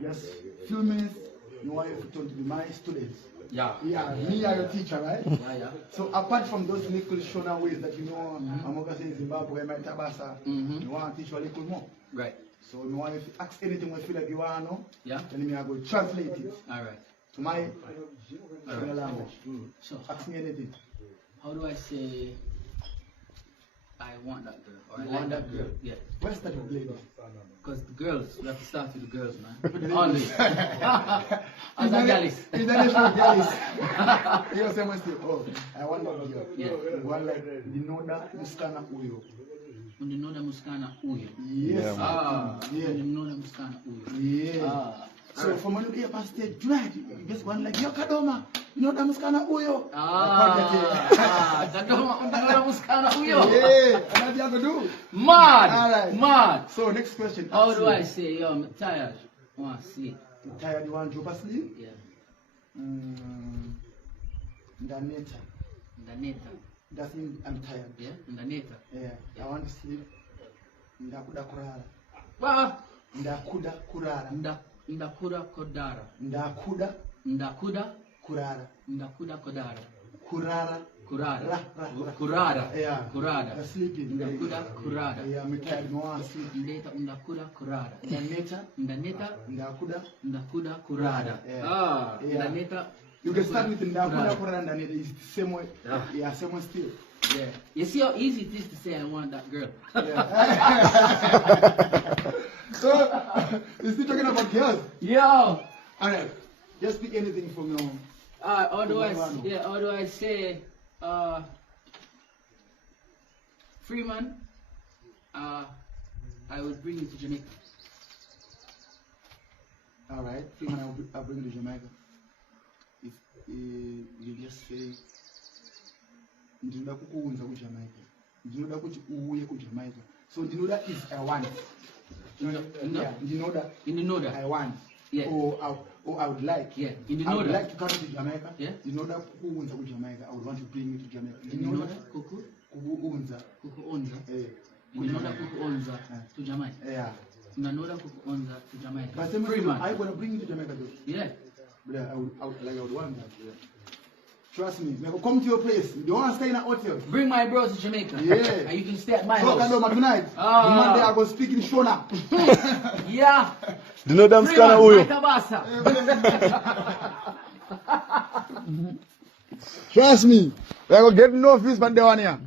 Just few minutes, you want you to be my students. Yeah. Yeah, me are your teacher, right? Yeah. So apart from those little Shona ways that you know, I'm going to say Zimbabwe, my Tabasa, you want to teach you a little more. Right. So you want to ask anything we feel like you want to know, Yeah. then me I go translate it. All right. To my language. So ask me anything. how do I say I want that girl or You I like want that that girl? girl? Yeah. Where's that lady? Because the girls, we have to start with the girls, man. Only. As a galis. International galis. You say must oh, I want that girl. Yeah. One like Dinoda Muskana Uyo. Uninoda muskana uyo. Yes. Yeah. Uninoda muskana uyo. Yeah. So from when you get past stage, tonight, you just one like yo Kadoma, you know that Muskana Uyo. Kadoma uninoda muskana uyo. Yeah, and that's what you do. Mad. All right. Mad. So next question. How do I say, yo, I'm tired. I want to sleep. You tired? You want to drop asleep? Yeah. Ndaneta. Ndaneta. That means I'm tired. Yeah. Ndaneta. Yeah. I want to sleep. Ndakuda kurara. Wow. Ndakuda kurara. Ndakura kodara. Ndakuda kurara. Ndakuda kodara. Kurara. Kurara. Yeah. Kurara. Sleeping. Ndakuda kurara. Yeah, I'm tired. No one sleep. Ndeta ndakuda kurara. Ndaneta. Ndakuda kurara. Yeah. Ndaneta. You can start with Ndakuda kurara. Ndaneta is the same way. Yeah, same way still. Yeah. You see how easy it is to say I want that girl. Yeah. So, you still talking about girls? Yo. Alright. Just speak anything from now. How do I say Freeman, I would bring you to Jamaica. Alright, Freeman, I'll bring you to Jamaica. If you just say ndinoda kukuunza ku Jamaica. Ndinoda kuti uuye ku Jamaica. So ndinoda is I want. Yeah, ndinoda I want. Yeah. Or I would like. Yeah. I would like to come to Jamaica. Yeah. Ndinoda kukuunza ku Jamaica. I would want to bring you to Jamaica. Ndinoda kukuunza. Ndinoda kukuunza to Jamaica. Yeah. Ndinoda kukuunza to Jamaica. But Freeman, I want to bring you to Jamaica though. Yeah. But I would want that. Yeah. Trust me. I will come to your place. You don't want to stay in a hotel. Bring my bros to Jamaica. Yeah. And you can stay at my Talk house. Kadoma tonight. The Monday I go speak in Shona. Yeah. Do you know them scanner uyo? Trust me. We are going to get no fees from the one here.